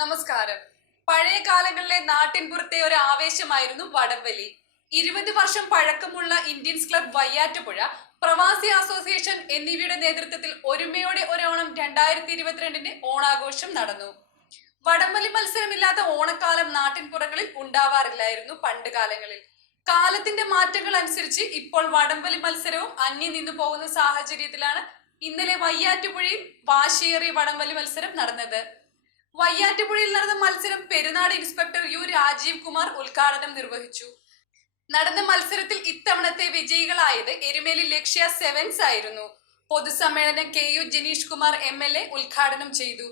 നമസ്കാരം. പഴയ കാലങ്ങളിലെ നാട്ടിൻപുറത്തെ ഒരു ആവേശമായിരുന്നു വടംവലി. 20 വർഷം പഴക്കമുള്ള ഇന്ത്യൻസ് ക്ലബ് വയ്യാറ്റുപുഴ, പ്രവാസി അസോസിയേഷൻ എന്നിവയുടെ നേതൃത്വത്തിൽ ഒരുമയോടെ ഒരോണം 2022 ഓണാഘോഷം നടന്നു. വടംവലി മത്സരമില്ലാത്ത ഓണക്കാലം നാട്ടിൻപുറങ്ങളിൽ ഉണ്ടാവാറില്ലായിരുന്നു പണ്ട് കാലങ്ങളിൽ. കാലത്തിന്റെ മാറ്റങ്ങൾ അനുസരിച്ച് ഇപ്പോൾ വടംവലി മത്സരവും അന്യം നിന്നു പോകുന്ന സാഹചര്യത്തിലാണ് ഇന്നലെ വയ്യാറ്റുപുഴയിൽ വാശിയേറിയ വടംവലി മത്സരം നടന്നത്. വയ്യാറ്റുപുഴയിൽ നടന്ന മത്സരം പെരുന്നാട് ഇൻസ്പെക്ടർ യു രാജീവ് കുമാർ ഉദ്ഘാടനം നിർവഹിച്ചു. നടന്ന മത്സരത്തിൽ ഇത്തവണത്തെ വിജയികളായത് എരുമേലി ലക്ഷ്യ സെവൻസ് ആയിരുന്നു. പൊതുസമ്മേളനം KU ജിനീഷ് കുമാർ MLA ഉദ്ഘാടനം ചെയ്തു.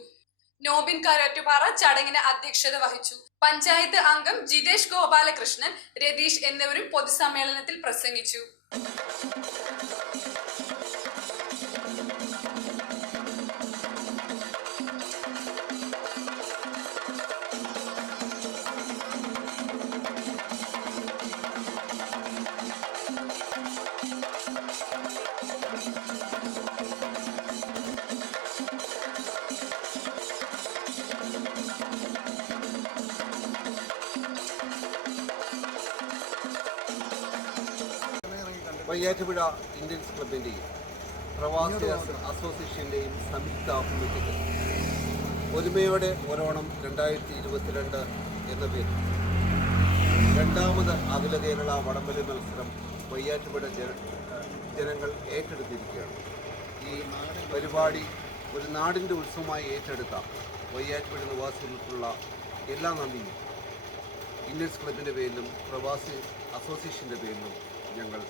നോബിൻ കരോറ്റുപാറ ചടങ്ങിന് അധ്യക്ഷത വഹിച്ചു. പഞ്ചായത്ത് അംഗം ജിതേഷ് ഗോപാലകൃഷ്ണൻ, രതീഷ് എന്നിവരും പൊതുസമ്മേളനത്തിൽ പ്രസംഗിച്ചു. വയ്യാറ്റുപുഴ ഇന്ത്യൻസ് ക്ലബിൻ്റെയും പ്രവാസി അസോസിയേഷൻ്റെയും സംയുക്ത ആഭിമുഖ്യത്തിൽ ഒരുമയോടെ ഒരോണം 2022 എന്ന പേരിൽ രണ്ടാമത് അഖില കേരള വടംവലി മത്സരം വയ്യാറ്റുപുഴ ജനങ്ങൾ ഏറ്റെടുത്തിരിക്കുകയാണ്. ഈ പരിപാടി ഒരു നാടിൻ്റെ ഉത്സവമായി ഏറ്റെടുത്ത വയ്യാറ്റുപുഴ നിവാസികൾക്കുള്ള എല്ലാ നന്ദിയും ഇന്ത്യൻസ് ക്ലബിൻ്റെ പേരിലും പ്രവാസി അസോസിയേഷൻ്റെ പേരിലും ഞങ്ങൾ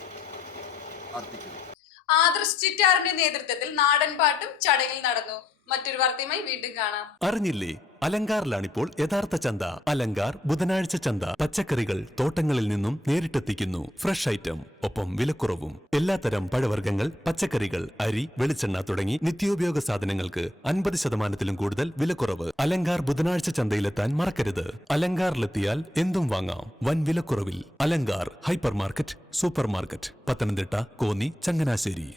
അർപ്പിക്കുന്നു. ആദർശ് ചിറ്റാറിന്റെ നേതൃത്വത്തിൽ നാടൻപാട്ടും ചടങ്ങിൽ നടന്നു. മറ്റൊരു വാർത്തയുമായി വീണ്ടും കാണാം. അറിഞ്ഞില്ലേ, അലങ്കാറിലാണിപ്പോൾ യഥാർത്ഥ ചന്ത. അലങ്കാർ ബുധനാഴ്ച ചന്ത. പച്ചക്കറികൾ തോട്ടങ്ങളിൽ നിന്നും നേരിട്ടെത്തിക്കുന്നു. ഫ്രഷ് ഐറ്റം, ഒപ്പം വിലക്കുറവും. എല്ലാത്തരം പഴവർഗ്ഗങ്ങൾ, പച്ചക്കറികൾ, അരി, വെളിച്ചെണ്ണ തുടങ്ങി നിത്യോപയോഗ സാധനങ്ങൾക്ക് 50% കൂടുതൽ വിലക്കുറവ്. അലങ്കാർ ബുധനാഴ്ച ചന്തയിലെത്താൻ മറക്കരുത്. അലങ്കാറിലെത്തിയാൽ എന്തും വാങ്ങാം വൻ വിലക്കുറവിൽ. Alankar hyper market, super market, Pathanamthitta, Konni, Changanassery.